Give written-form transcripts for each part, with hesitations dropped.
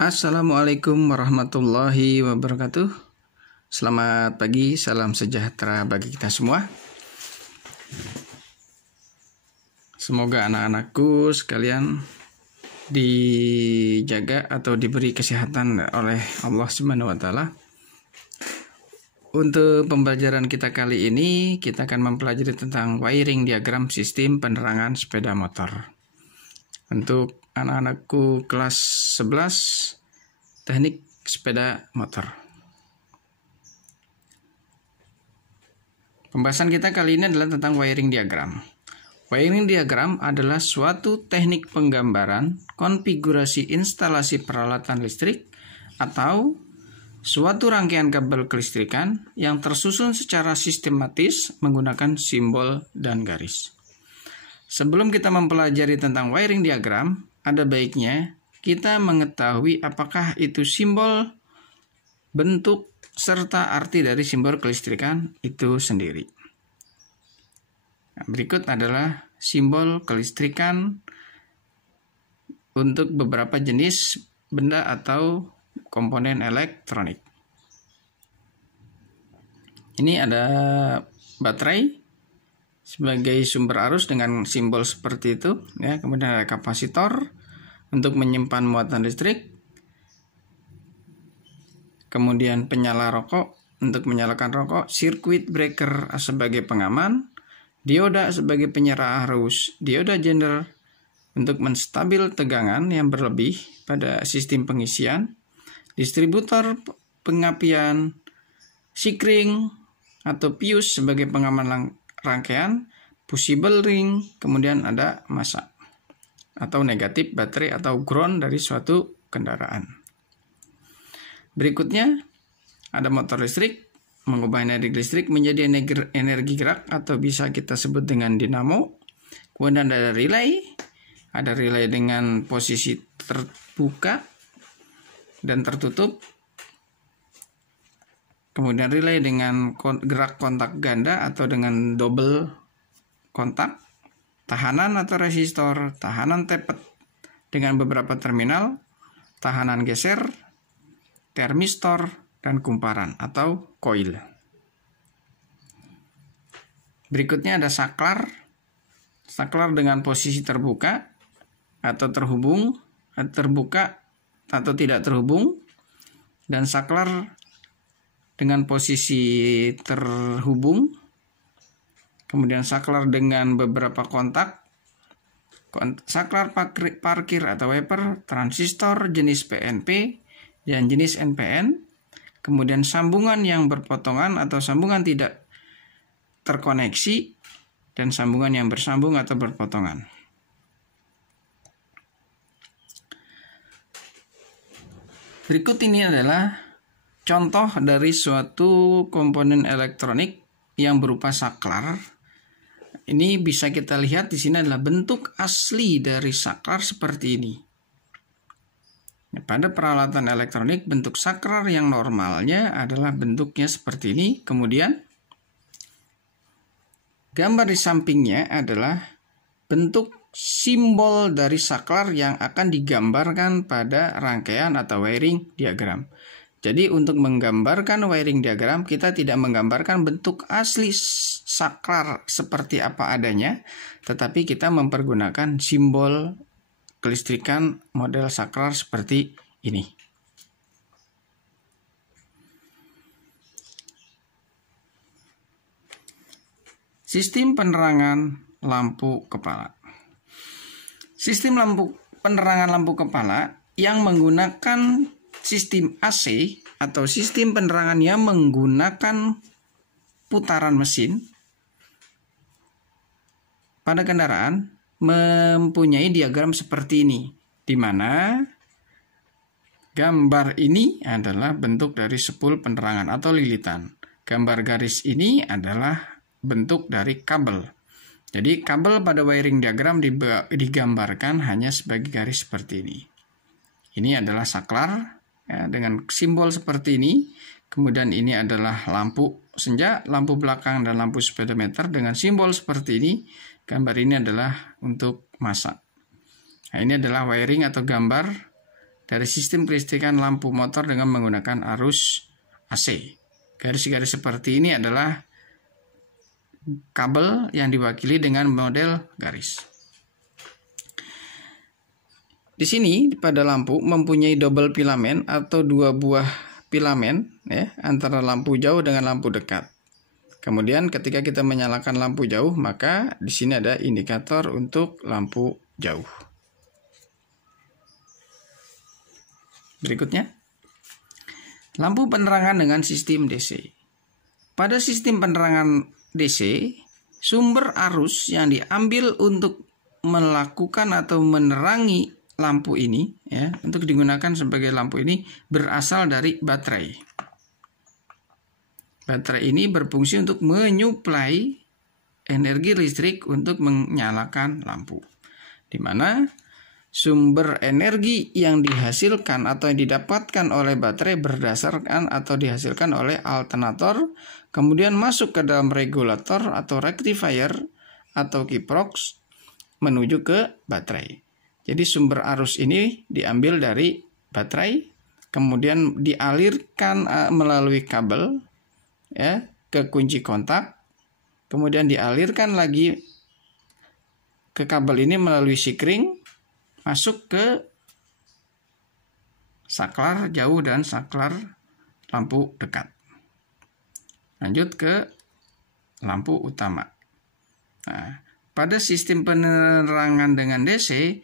Assalamualaikum warahmatullahi wabarakatuh. Selamat pagi, salam sejahtera bagi kita semua. Semoga anak-anakku sekalian dijaga atau diberi kesehatan oleh Allah Subhanahu wa taala. Untuk pembelajaran kita kali ini, kita akan mempelajari tentang wiring diagram sistem penerangan sepeda motor. Untuk anak-anakku kelas 11 teknik sepeda motor. Pembahasan kita kali ini adalah tentang wiring diagram. Wiring diagram adalah suatu teknik penggambaran konfigurasi instalasi peralatan listrik atau suatu rangkaian kabel kelistrikan yang tersusun secara sistematis menggunakan simbol dan garis. Sebelum kita mempelajari tentang wiring diagram, ada baiknya kita mengetahui apakah itu simbol, bentuk, serta arti dari simbol kelistrikan itu sendiri. Nah, berikut adalah simbol kelistrikan untuk beberapa jenis benda atau komponen elektronik. Ini ada baterai sebagai sumber arus dengan simbol seperti itu, ya. Kemudian ada kapasitor untuk menyimpan muatan listrik. Kemudian penyala rokok untuk menyalakan rokok, circuit breaker sebagai pengaman, dioda sebagai penyerah arus, dioda jener untuk menstabil tegangan yang berlebih pada sistem pengisian, distributor pengapian, sikring atau fuse sebagai pengaman rangkaian, fusible ring, kemudian ada massa atau negatif baterai atau ground dari suatu kendaraan. Berikutnya ada motor listrik, mengubah energi listrik menjadi energi gerak atau bisa kita sebut dengan dinamo. Kemudian ada relay dengan posisi terbuka dan tertutup. Kemudian relay dengan gerak kontak ganda atau dengan double kontak, tahanan atau resistor, tahanan tepet dengan beberapa terminal, tahanan geser, termistor, dan kumparan atau coil. Berikutnya ada saklar dengan posisi terbuka atau terhubung, terbuka atau tidak terhubung, dan saklar dengan posisi terhubung, kemudian saklar dengan beberapa kontak, saklar parkir atau wiper, transistor jenis PNP dan jenis NPN, kemudian sambungan yang berpotongan atau sambungan tidak terkoneksi, dan sambungan yang bersambung atau berpotongan. Berikut ini adalah contoh dari suatu komponen elektronik yang berupa saklar. Ini bisa kita lihat di sini adalah bentuk asli dari saklar seperti ini. Pada peralatan elektronik, bentuk saklar yang normalnya adalah bentuknya seperti ini. Kemudian gambar di sampingnya adalah bentuk simbol dari saklar yang akan digambarkan pada rangkaian atau wiring diagram. Jadi untuk menggambarkan wiring diagram, kita tidak menggambarkan bentuk asli saklar seperti apa adanya, tetapi kita mempergunakan simbol kelistrikan model saklar seperti ini. Sistem penerangan lampu kepala. Sistem penerangan lampu kepala yang menggunakan sistem AC atau sistem penerangan yang menggunakan putaran mesin pada kendaraan mempunyai diagram seperti ini, di mana gambar ini adalah bentuk dari spool penerangan atau lilitan. Gambar garis ini adalah bentuk dari kabel. Jadi kabel pada wiring diagram digambarkan hanya sebagai garis seperti ini. Ini adalah saklar, ya, dengan simbol seperti ini. Kemudian ini adalah lampu senja, lampu belakang, dan lampu speedometer dengan simbol seperti ini. Gambar ini adalah untuk massa. Nah, ini adalah wiring atau gambar dari sistem kelistrikan lampu motor dengan menggunakan arus AC. Garis-garis seperti ini adalah kabel yang diwakili dengan model garis. Di sini pada lampu mempunyai double filamen atau dua buah filamen ya, antara lampu jauh dengan lampu dekat. Kemudian ketika kita menyalakan lampu jauh, maka di sini ada indikator untuk lampu jauh. Berikutnya, lampu penerangan dengan sistem DC. Pada sistem penerangan DC, sumber arus yang diambil untuk melakukan atau menerangi lampu ini, ya, untuk digunakan sebagai lampu ini berasal dari baterai. Baterai ini berfungsi untuk menyuplai energi listrik untuk menyalakan lampu, di mana sumber energi yang dihasilkan atau yang didapatkan oleh baterai berdasarkan atau dihasilkan oleh alternator, kemudian masuk ke dalam regulator atau rectifier atau kiprox menuju ke baterai. Jadi sumber arus ini diambil dari baterai, kemudian dialirkan melalui kabel ya ke kunci kontak, kemudian dialirkan lagi ke kabel ini melalui sikring masuk ke saklar jauh dan saklar lampu dekat. Lanjut ke lampu utama. Nah, pada sistem penerangan dengan DC,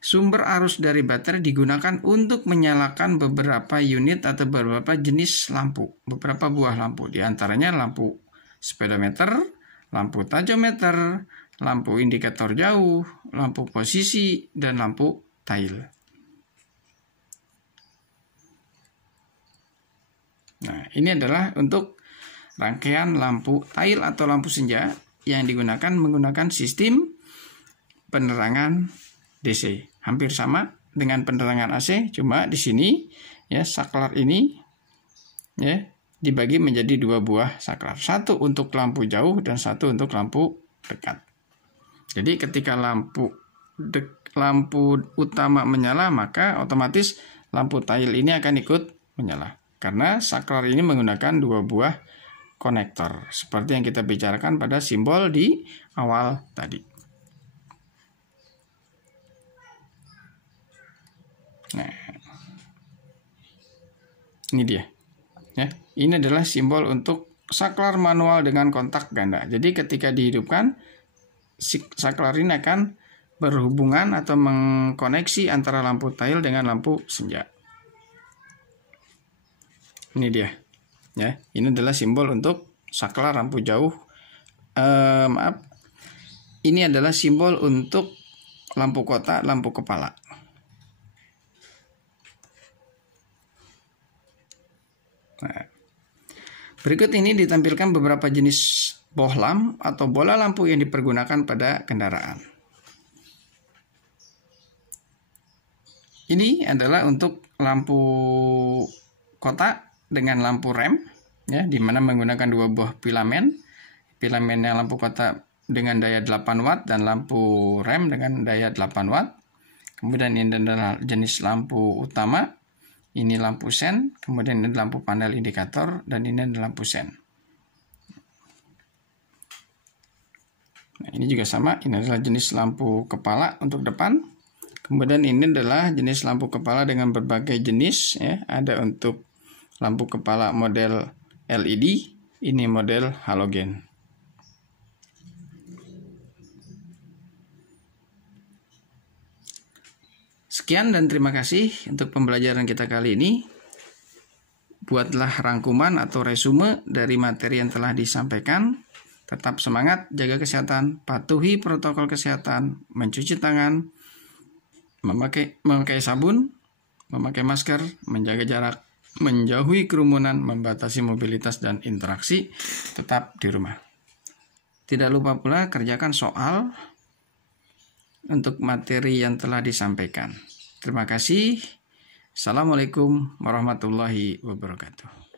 sumber arus dari baterai digunakan untuk menyalakan beberapa unit atau beberapa jenis lampu, beberapa buah lampu, di antaranya lampu speedometer, lampu tachometer, lampu indikator jauh, lampu posisi, dan lampu tail. Nah, ini adalah untuk rangkaian lampu tail atau lampu senja yang digunakan menggunakan sistem penerangan DC. Hampir sama dengan penerangan AC, cuma di sini ya saklar ini ya dibagi menjadi dua buah saklar. Satu untuk lampu jauh dan satu untuk lampu dekat. Jadi ketika lampu utama menyala, maka otomatis lampu tail ini akan ikut menyala. Karena saklar ini menggunakan dua buah konektor, seperti yang kita bicarakan pada simbol di awal tadi. Nah, ini dia. Ya, ini adalah simbol untuk saklar manual dengan kontak ganda. Jadi ketika dihidupkan, saklar ini akan berhubungan atau mengkoneksi antara lampu tail dengan lampu senja. Ini dia. Ya, ini adalah simbol untuk saklar lampu jauh. Ini adalah simbol untuk lampu kotak, lampu kepala. Nah, berikut ini ditampilkan beberapa jenis bohlam atau bola lampu yang dipergunakan pada kendaraan. Ini adalah untuk lampu kotak dengan lampu rem, ya, di mana menggunakan dua buah filamen. Filamen yang lampu kotak dengan daya 8 watt dan lampu rem dengan daya 8 watt. Kemudian ini adalah jenis lampu utama. Ini lampu sen, kemudian ini lampu panel indikator, dan ini adalah lampu sen. Nah, ini juga sama, ini adalah jenis lampu kepala untuk depan. Kemudian ini adalah jenis lampu kepala dengan berbagai jenis, ya. Ada untuk lampu kepala model LED, ini model halogen. Sekian dan terima kasih untuk pembelajaran kita kali ini. Buatlah rangkuman atau resume dari materi yang telah disampaikan. Tetap semangat, jaga kesehatan, patuhi protokol kesehatan, mencuci tangan, memakai sabun, memakai masker, menjaga jarak, menjauhi kerumunan, membatasi mobilitas dan interaksi, tetap di rumah. Tidak lupa pula kerjakan soal untuk materi yang telah disampaikan. Terima kasih. Assalamualaikum warahmatullahi wabarakatuh.